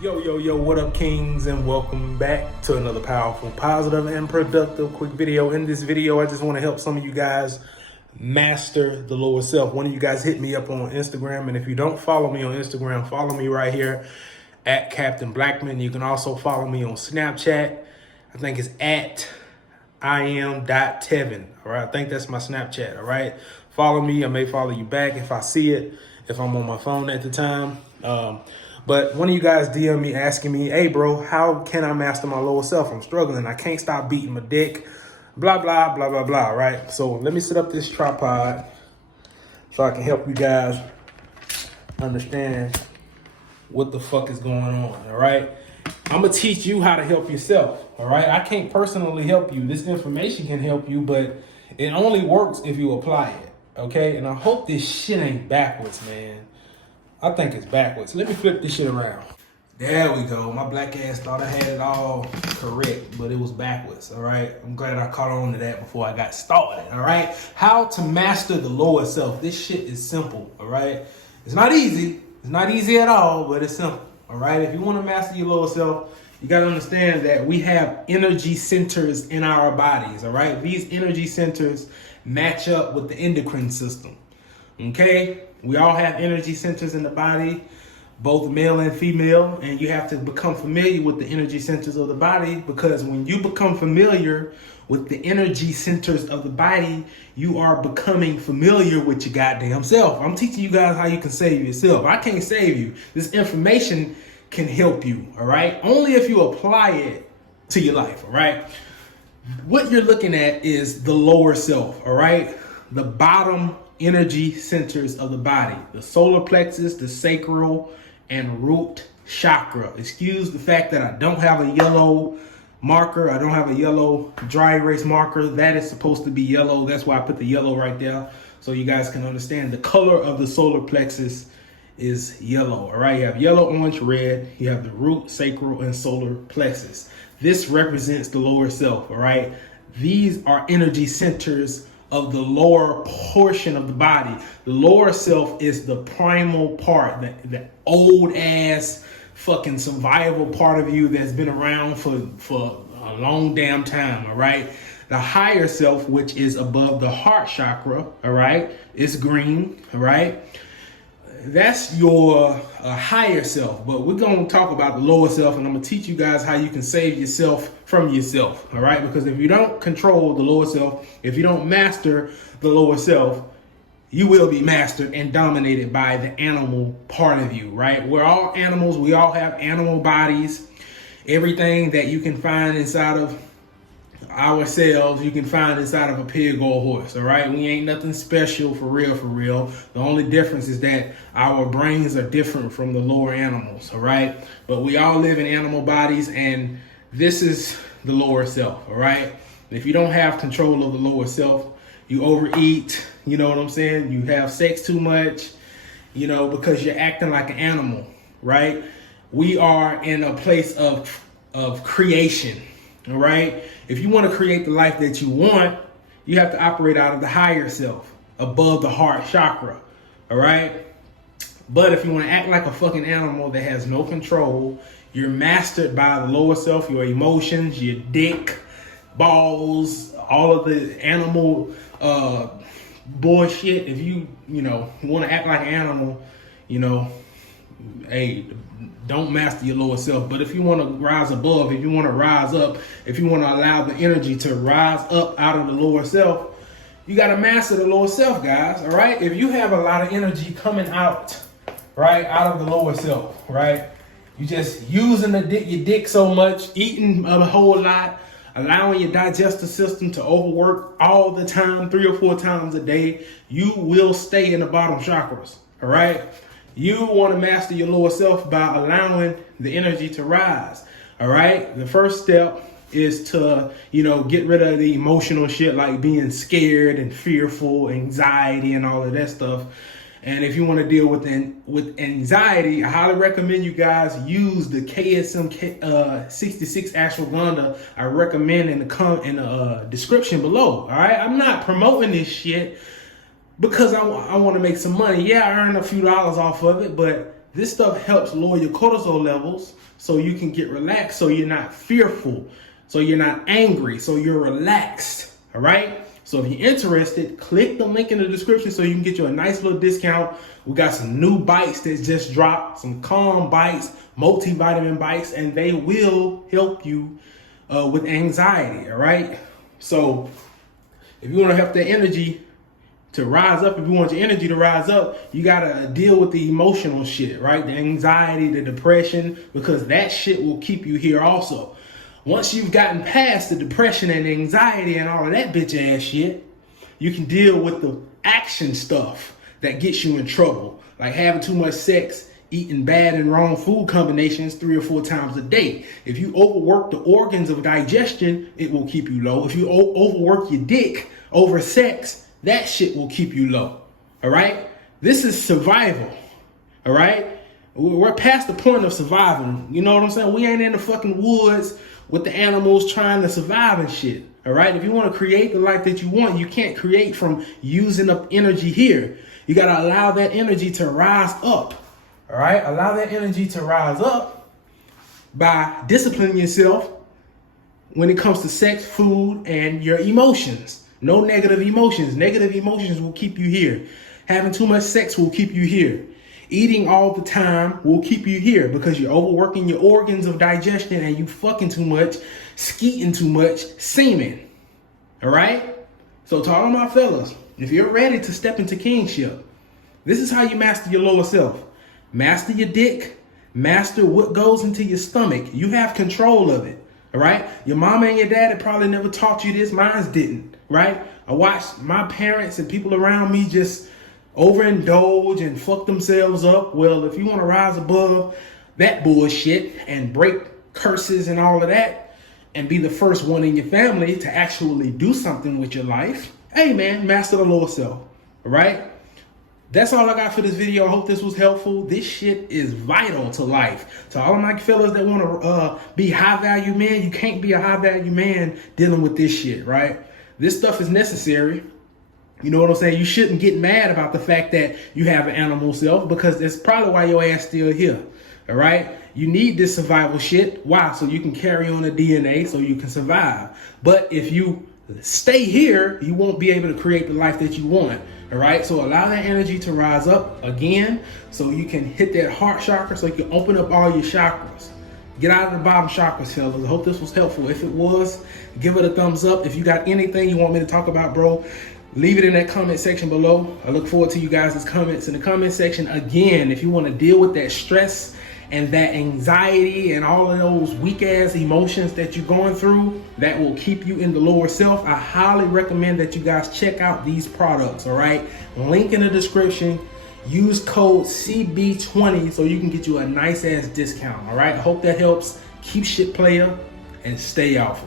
Yo, what up, kings, and welcome back to another powerful, positive, and productive quick video. In this video, I just want to help some of you guys master the lower self. One of you guys hit me up on Instagram, and if you don't follow me on Instagram, follow me right here at Captain Blackmon. You can also follow me on Snapchat. I think it's at I am.Tevin. All right, I think that's my Snapchat. All right, follow me. I may follow you back if I see it, if I'm on my phone at the time. But one of you guys DM me asking me, hey, bro, how can I master my lower self? I'm struggling. I can't stop beating my dick. Blah, blah, blah, blah, blah, right? So let me set up this tripod so I can help you guys understand what the fuck is going on, all right? I'm going to teach you how to help yourself, all right? I can't personally help you. This information can help you, but it only works if you apply it, okay? And I hope this shit ain't backwards, man. I think it's backwards. Let me flip this shit around. There we go. My black ass thought I had it all correct, but it was backwards, all right? I'm glad I caught on to that before I got started, all right? How to master the lower self. This shit is simple, all right? It's not easy. It's not easy at all, but it's simple, all right? If you want to master your lower self, you got to understand that we have energy centers in our bodies, all right? These energy centers match up with the endocrine system, okay? We all have energy centers in the body, both male and female, and you have to become familiar with the energy centers of the body, because when you become familiar with the energy centers of the body, you are becoming familiar with your goddamn self. I'm teaching you guys how you can save yourself. I can't save you. This information can help you, all right? Only if you apply it to your life, all right? What you're looking at is the lower self, all right? The bottom energy centers of the body, the solar plexus, the sacral, and root chakra. Excuse the fact that I don't have a yellow marker. I don't have a yellow dry erase marker. That is supposed to be yellow. That's why I put the yellow right there, so you guys can understand. The color of the solar plexus is yellow, all right? You have yellow, orange, red. You have the root, sacral, and solar plexus. This represents the lower self, all right? These are energy centers of the lower portion of the body. The lower self is the primal part, the old ass fucking survival part of you that's been around for a long damn time, all right? The higher self, which is above the heart chakra, all right, is green, all right? That's your higher self, but we're going to talk about the lower self, and I'm going to teach you guys how you can save yourself from yourself, all right? Because if you don't control the lower self, if you don't master the lower self, you will be mastered and dominated by the animal part of you, right? We're all animals. We all have animal bodies. Everything that you can find inside of ourselves, you can find inside of a pig or a horse, all right? We ain't nothing special, for real. The only difference is that our brains are different from the lower animals, all right? But we all live in animal bodies, and this is the lower self, all right? If you don't have control of the lower self, you overeat, you know what I'm saying? You have sex too much, you know, because you're acting like an animal, right? We are in a place of creation, all right? If you want to create the life that you want, you have to operate out of the higher self, above the heart chakra, all right? But if you want to act like a fucking animal that has no control, you're mastered by the lower self, your emotions, your dick, balls, all of the animal bullshit. If you want to act like an animal, hey, don't master your lower self. But if you want to rise above, if you want to rise up, if you want to allow the energy to rise up out of the lower self, you got to master the lower self, guys, all right? If you have a lot of energy coming out, right, out of the lower self, right? You just using your dick so much, eating a whole lot, allowing your digestive system to overwork all the time, 3 or 4 times a day, you will stay in the bottom chakras, all right? You want to master your lower self by allowing the energy to rise, all right? The first step is to, get rid of the emotional shit like being scared and fearful, anxiety, and all of that stuff. And if you want to deal with anxiety, I highly recommend you guys use the KSM 66 ashwagandha. I recommend in the description below. All right, I'm not promoting this shit because I want to make some money. Yeah, I earn a few dollars off of it, but This stuff helps lower your cortisol levels so you can get relaxed, so you're not fearful, so you're not angry, so you're relaxed, all right? So if you're interested, click the link in the description so you can get you a nice little discount. We got some new bites that just dropped, some calm bites, multivitamin bites, and they will help you with anxiety, all right? So if you want to help that energy to rise up, if you want your energy to rise up, you got to deal with the emotional shit, right? The anxiety, the depression, because that shit will keep you here also. Once you've gotten past the depression and anxiety and all of that bitch ass shit, you can deal with the action stuff that gets you in trouble, like having too much sex, eating bad and wrong food combinations 3 or 4 times a day. If you overwork the organs of digestion, it will keep you low. If you overwork your dick over sex, that shit will keep you low. All right? This is survival. All right? We're past the point of survival. You know what I'm saying? We ain't in the fucking woods with the animals trying to survive and shit. All right? If you want to create the life that you want, you can't create from using up energy here. You got to allow that energy to rise up. All right? Allow that energy to rise up by disciplining yourself when it comes to sex, food, and your emotions. No negative emotions. Negative emotions will keep you here. Having too much sex will keep you here. Eating all the time will keep you here because you're overworking your organs of digestion and you fucking too much, skeeting too much, semen. All right? So to all my fellas, if you're ready to step into kingship, this is how you master your lower self. Master your dick. Master what goes into your stomach. You have control of it. All right? Your mama and your daddy probably never taught you this. Mine didn't. Right? I watched my parents and people around me just overindulge and fuck themselves up. Well, if you want to rise above that bullshit and break curses and all of that and be the first one in your family to actually do something with your life, hey man, master the lower self. All right? That's all I got for this video. I hope this was helpful. This shit is vital to life. To all of my fellas that want to be high value men, you can't be a high value man dealing with this shit, right? This stuff is necessary. You know what I'm saying? You shouldn't get mad about the fact that you have an animal self because that's probably why your ass still here. All right? You need this survival shit. Why? So you can carry on the DNA so you can survive. But if you stay here, you won't be able to create the life that you want. All right? So allow that energy to rise up again so you can hit that heart chakra so you can open up all your chakras. Get out of the bottom chakras, fellas. I hope this was helpful. If it was, give it a thumbs up. If you got anything you want me to talk about, bro, leave it in that comment section below. I look forward to you guys' comments in the comment section. Again, if you want to deal with that stress and that anxiety and all of those weak ass emotions that you're going through that will keep you in the lower self, I highly recommend that you guys check out these products, all right? Link in the description. Use code CB20 so you can get you a nice ass discount, all right? I hope that helps. Keep shit player and stay alpha.